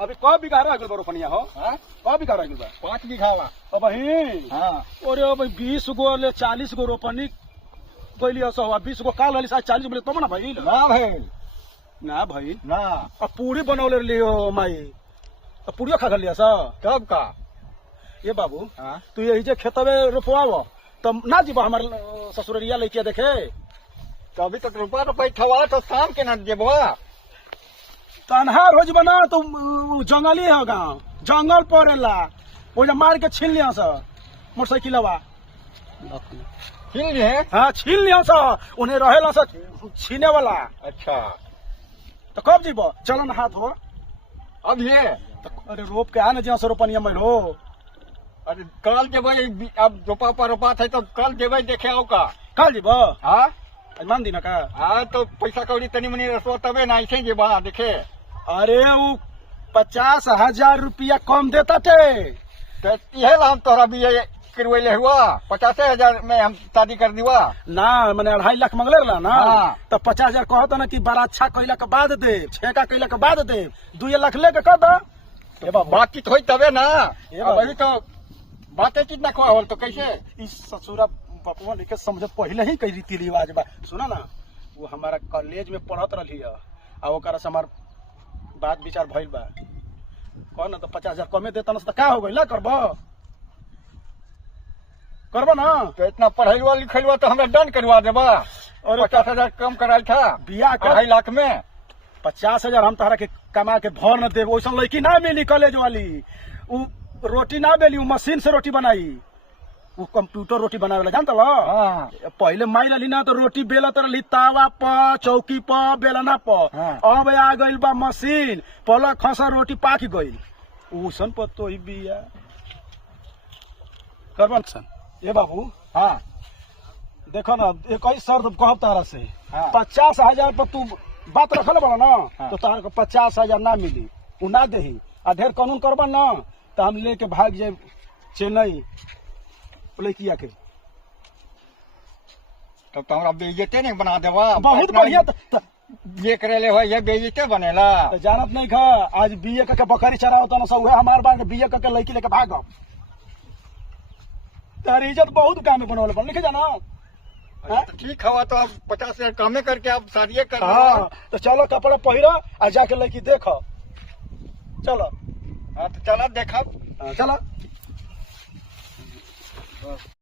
अभी कब बीघा रह गल रोपनिया हो? कब बीघा रह गल बा? 5 बीघा बा। अब ही हाँ और अब 20 गो ले 40 गो रोपनी कैली हस 20 गो काल वाली 40 बोले तब ना भाई ना भाई ना भाई ना। अब पूरी बनौले लियो माई अब पूरी खा लिया सा कब का? ये बाबू हाँ तू यही जे खेतवे रोपवाओ तब ना जीबो हमार ससुररिया लेके देखे तो अभी तक रुपा थवा तो शाम के ना जेबो। तो अन्हार हो जब ना तो जंगली है गाँव जंगल पड़ेला वो जब मार के छीन लिया सा मोटरसाइकिलवा हिल लिए। हाँ छीन लिया सा उन्हें रहेला सा छीने वाला। अच्छा तो कब जीबो चलो ना हाथ हो अब ये तो अरे रोप के आने जहाँ से रोपनिया में हो अरे कल जेबे अब रोपा थे तो कल जेबे देखे आओ का। कल जीबो हाँ आज मान दी ना का हाँ तो पैसा कौड़ी तनी मनी रसो तबे ना ऐसे जेबा देखे। अरे वो 50,000 रुपया कम देता थे तो यह ला हम तोहरा भी ये करवेले हुआ 50,000 में हम शादी कर दिवा ना मैंने 2.5 लाख मंगले रहा ना हाँ। तो 50,000 कहता ना कि बड़ा अच्छा कैला के बाद दे छेका कैला के बाद दे 2 लाख लेके कह दो तो बातचीत होई तबे ना। ये अब अभी तो बातें कितना खुआ होल तो कैसे इस ससुरा पपुआ लिखे समझ पहले ही कई रीति रिवाज बा। सुना ना वो हमारा कॉलेज में पढ़त रही है आ ओकरा से हमार बात विचार भइल बा कह ना तो 50,000 कमे देता ना तो का हो गई ला करबो ना तो इतना पढ़ाईवा लिखलवा तो हमरा दंड करवा देबा। और 50,000 कम कराल था बियाह कर 2.5 लाख में 50,000 हम तहरा के कमा के भर न देव वैसा लड़की ना मिली कॉलेज वाली उ रोटी ना बेली उ मशीन से रोटी बनाई उ कंप्यूटर रोटी बनावे ला जानता ला। हाँ पहले माई रही ना तो रोटी बेलत रही तावा पर चौकी पर बेलना पर हाँ। अब आ गइल बा मशीन पलक खसा रोटी पाक गइल उसन पर तो ही बिया करबन सन। ये बाबू हाँ देखो ना एक ही शर्त कहब तारा से हाँ। 50,000 पर तू बात रखल बड़ा ना हाँ। तो तारा को 50,000 ना मिली उ ना देही आ ढेर कानून करबन ना तो हम लेके भाग जाए चेन्नई लड़किया के तब तो हमरा बेइज्जते नहीं बना देबा। बहुत बढ़िया ये करेले हो ये बेइज्जते बनेला। तो जानत नहीं खा आज बीए करके बकरी चरा होता ना सब हमार बार बीए करके लड़की लेके भागो तारी इज्जत बहुत काम में बनवले पर लिखे जाना। अच्छा, तो ठीक हवा तो अब 50,000 कमे करके आप शादी कर हाँ तो चलो कपड़ा पहिरा आ जाके लड़की देखो चलो। हाँ तो चला देखा चलो।